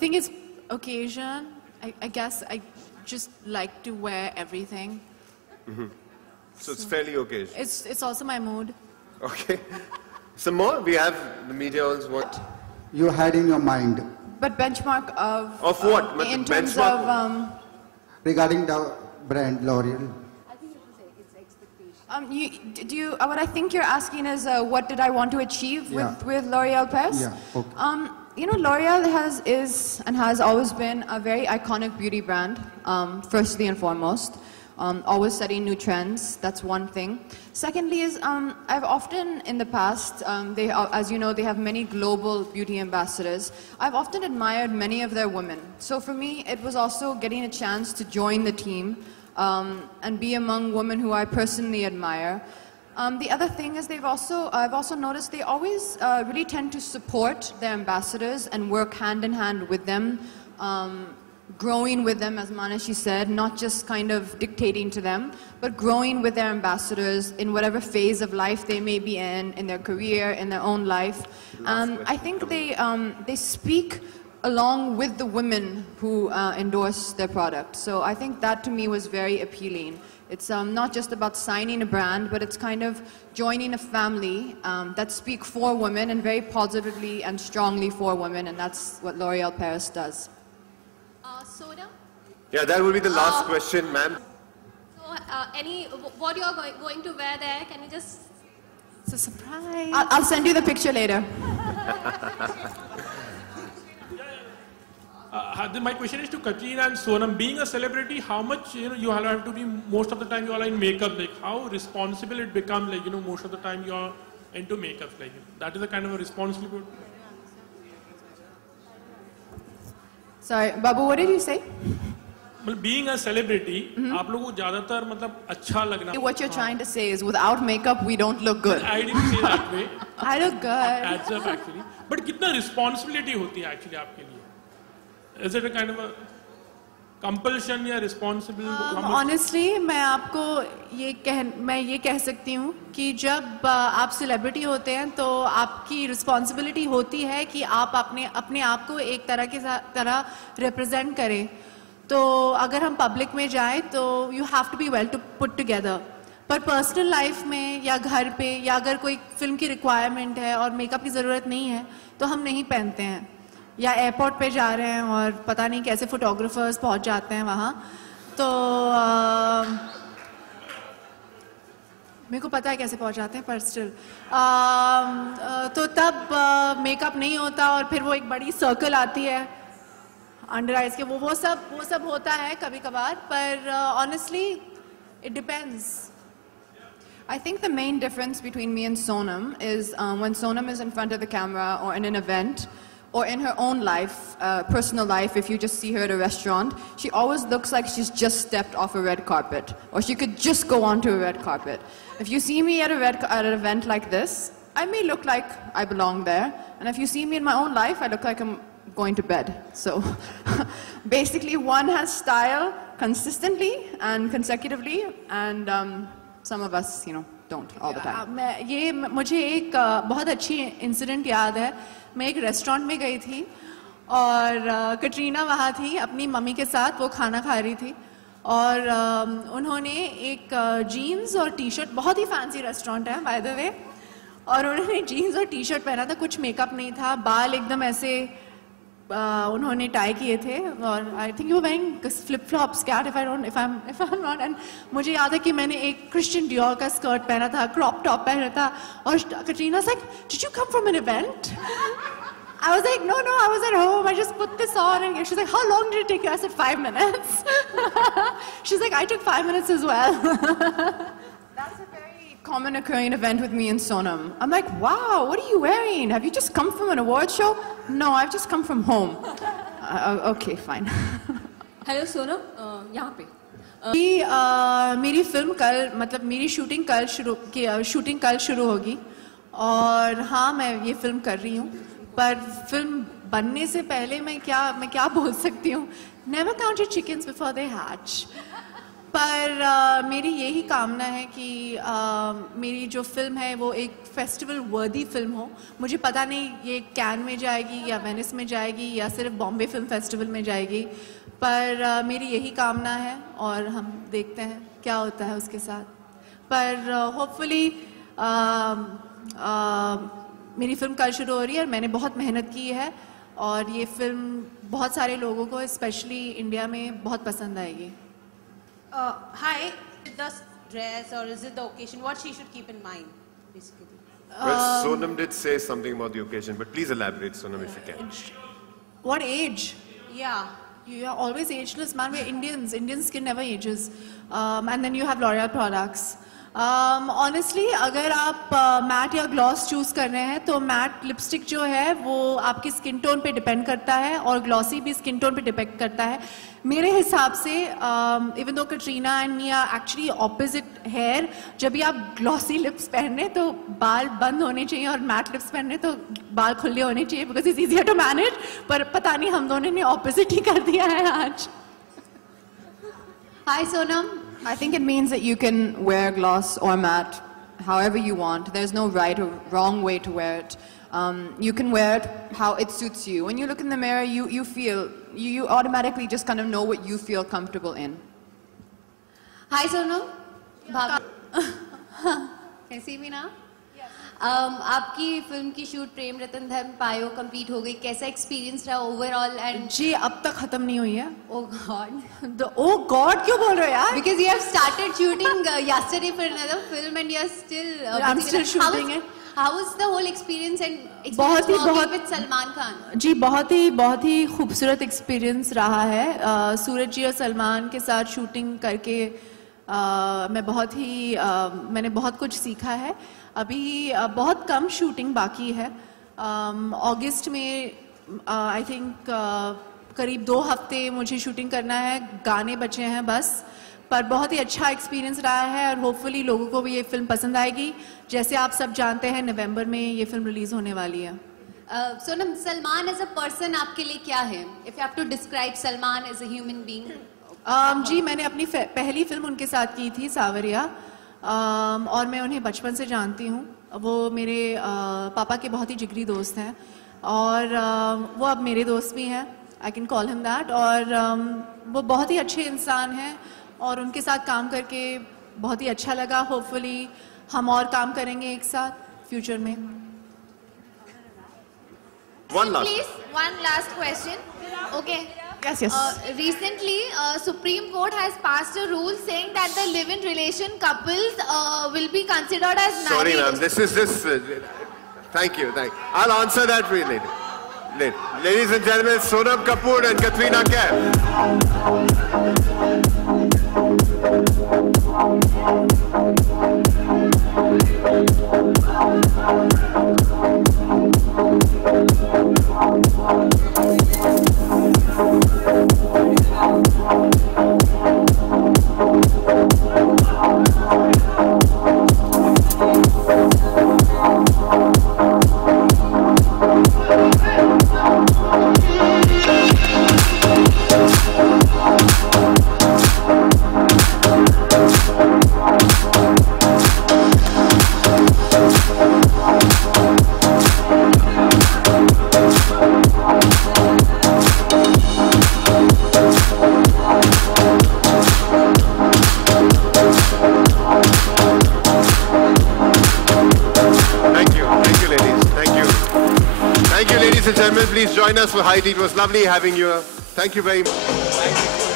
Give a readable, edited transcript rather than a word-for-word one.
think it's occasion. I guess I just like to wear everything. So it's fairly occasion. It's also my mood. Okay. Some more? We have the media also. What? You had in your mind But benchmark of... Of what? in terms Benchmark of... regarding the brand L'Oreal. What I think you're asking is what did I want to achieve with L'Oreal Paris? Yeah, okay. You know, L'Oreal has always been a very iconic beauty brand, firstly and foremost. Always setting new trends, that's one thing. Secondly is, I've often in the past, as you know, they have many global beauty ambassadors. I've often admired many of their women. So for me, it was also getting a chance to join the team and be among women who I personally admire. The other thing is I've also noticed they always really tend to support their ambassadors and work hand in hand with them, growing with them, as Manashi said, not just kind of dictating to them, but growing with their ambassadors in whatever phase of life they may be in their career, in their own life. I think they speak along with the women who endorse their product. So I think that to me was very appealing. It's not just about signing a brand, but it's kind of joining a family that speak for women and very positively and strongly for women, and that's what L'Oreal Paris does. Soda? Yeah, that will be the last question, ma'am. So, what you're going to wear there, can you just... It's a surprise. I'll send you the picture later. My question is to Katrina and Sonam. Being a celebrity, how much you all have to be most of the time you all are in makeup? Like how responsible it becomes? Like most of the time you are into makeup. Like that is a kind of a responsibility. Sorry, Babu, what did you say? Being a celebrity, आप लोगों को ज़्यादातर मतलब अच्छा लगना. What you're trying to say is, without makeup, we don't look good. I didn't say that way. I look good. Adds up actually. But कितना responsibility होती है actually आपके लिए? Is it a kind of a compulsion या responsible? Honestly, मैं ये कह सकती हूँ कि जब आप सेलिब्रिटी होते हैं तो आपकी रिस्पॉन्सिबिलिटी होती है कि आप अपने आप को एक तरह रिप्रेजेंट करें. तो अगर हम पब्लिक में जाएं तो you have to be well to put together. पर पर्सनल लाइफ में या घर पे या अगर कोई फिल्म की रिक्वायरमेंट है और मेकअप की ज़रूरत नहीं है तो हम नहीं पहनते हैं. या एयरपोर्ट पे जा रहे हैं और पता नहीं कैसे फोटोग्राफर्स पहुंच जाते हैं वहाँ, तो मेरे को पता है कैसे पहुंच जाते हैं, पर स्टिल तो तब मेकअप नहीं होता और फिर वो एक बड़ी सर्कल आती है अंडर आइज के, वो सब होता है कभी कभार, पर honestly it depends. I think the main difference between me and Sonam is when Sonam is in front of the camera or in an event or in her own life, personal life, if you just see her at a restaurant, she always looks like she's just stepped off a red carpet, or she could just go onto a red carpet. If you see me at an event like this, I may look like I belong there, and if you see me in my own life, I look like I'm going to bed. So basically one has style consistently and consecutively, and some of us, don't all the time. मुझे एक बहुत अच्छी incident याद है. मैं एक restaurant में गई थी और कटरीना वहाँ थी अपनी मम्मी के साथ, वो खाना खा रही थी और उन्होंने एक जीन्स और टी शर्ट, बहुत ही फैंसी रेस्टोरेंट है बाय द वे, और उन्होंने जीन्स और टी शर्ट पहना था, कुछ मेकअप नहीं था, बाल एकदम ऐसे उन्होंने टाई किए थे, और I think you wearing flip flops Kat if I am not, and मुझे याद है कि मैंने एक क्रिश्चियन डियोर का स्कर्ट पहना था, क्रॉप टॉप पहना था, और Katrina like, did you come from an event? I was like, no, I was at home, I just put this on, and she's like, how long did it take you? I said 5 minutes. She's like, I took 5 minutes as well. That's a very common occurring event with me and Sonam. I'm like, wow, what are you wearing? Have you just come from an award show? No, I've just come from home. Okay, fine. Hello Sonam, यहाँ पे. मेरी film कल, मतलब मेरी shooting कल शुरू होगी, और हाँ मैं ये फिल्म कर रही हूँ, पर फिल्म बनने से पहले मैं क्या बोल सकती हूँ? Never count your chickens before they hatch. पर मेरी यही कामना है कि मेरी जो फिल्म है वो एक फेस्टिवल वर्दी फिल्म हो. मुझे पता नहीं ये कैन में जाएगी या वेनिस में जाएगी या सिर्फ बॉम्बे फिल्म फेस्टिवल में जाएगी, पर मेरी यही कामना है और हम देखते हैं क्या होता है उसके साथ. पर होपफुली मेरी फिल्म कल शुरू हो रही है और मैंने बहुत मेहनत की है और ये फिल्म बहुत सारे लोगों को स्पेशली इंडिया में बहुत पसंद आएगी. Hi, is it the dress or is it the occasion? What she should keep in mind, basically? Well, Sonam did say something about the occasion, but please elaborate, Sonam, if you can. What age? Yeah. You are always ageless, man. We're Indians. Indian skin never ages. And then you have L'Oreal products. Honestly, अगर आप mat या gloss choose कर रहे हैं तो matte lipstick जो है वो आपकी स्किन टोन पे डिपेंड करता है और ग्लॉसी भी स्किन टोन पे डिपेंड करता है. मेरे हिसाब से even though Katrina and me are actually opposite hair, जब भी आप ग्लॉसी लिप्स पहन रहे तो बाल बंद होने चाहिए और मैट लिप्स पहन रहे तो बाल खुले होने चाहिए because it's easier to manage. पर पता नहीं हम दोनों ने ऑपोजिट ही कर दिया है आज. Hi, Sonam. I think it means that you can wear gloss or matte however you want. There's no right or wrong way to wear it. You can wear it how it suits you. When you look in the mirror, you feel, you automatically just kind of know what you feel comfortable in. Hi, Sonam. Can you see me now? आपकी film की shoot Prem Ratan धर्म पायो complete हो गई. कैसा experience रहा overall? And जी अब तक खत्म नहीं हुई है. oh god, oh god क्यों बोल रहे हो यार? because you have started shooting yesterday for another film and you are still I'm still shooting it. How was the whole experience and बहुत working with Salman Khan? जी बहुत ही खूबसूरत experience रहा है. सूरज जी और सलमान के साथ शूटिंग करके मैंने बहुत कुछ सीखा है. अभी बहुत कम शूटिंग बाकी है. अगस्त में आई थिंक करीब 2 हफ्ते मुझे शूटिंग करना है. गाने बचे हैं बस. पर बहुत ही अच्छा एक्सपीरियंस रहा है और होपफुली लोगों को भी ये फिल्म पसंद आएगी. जैसे आप सब जानते हैं नवंबर में ये फिल्म रिलीज होने वाली है. Sonam, Salman as a person आपके लिए क्या है? If you have to describe Salman as a human being. जी मैंने अपनी पहली फिल्म उनके साथ की थी सावरिया. और मैं उन्हें बचपन से जानती हूँ. वो मेरे पापा के बहुत ही जिगरी दोस्त हैं और वो अब मेरे दोस्त भी हैं. I can call him that. और वो बहुत ही अच्छे इंसान हैं और उनके साथ काम करके बहुत ही अच्छा लगा. होपफुली हम और काम करेंगे एक साथ फ्यूचर में. One last. Please, one last question. Okay. Yes, yes. Recently, Supreme Court has passed a rule saying that the live-in relation couples will be considered as married. Sorry, ma'am. This is this. Thank you. I'll answer that for you later. Ladies and gentlemen, Sonam Kapoor and Katrina Kaif. Please join us for Heidi. It was lovely having you. Thank you very much.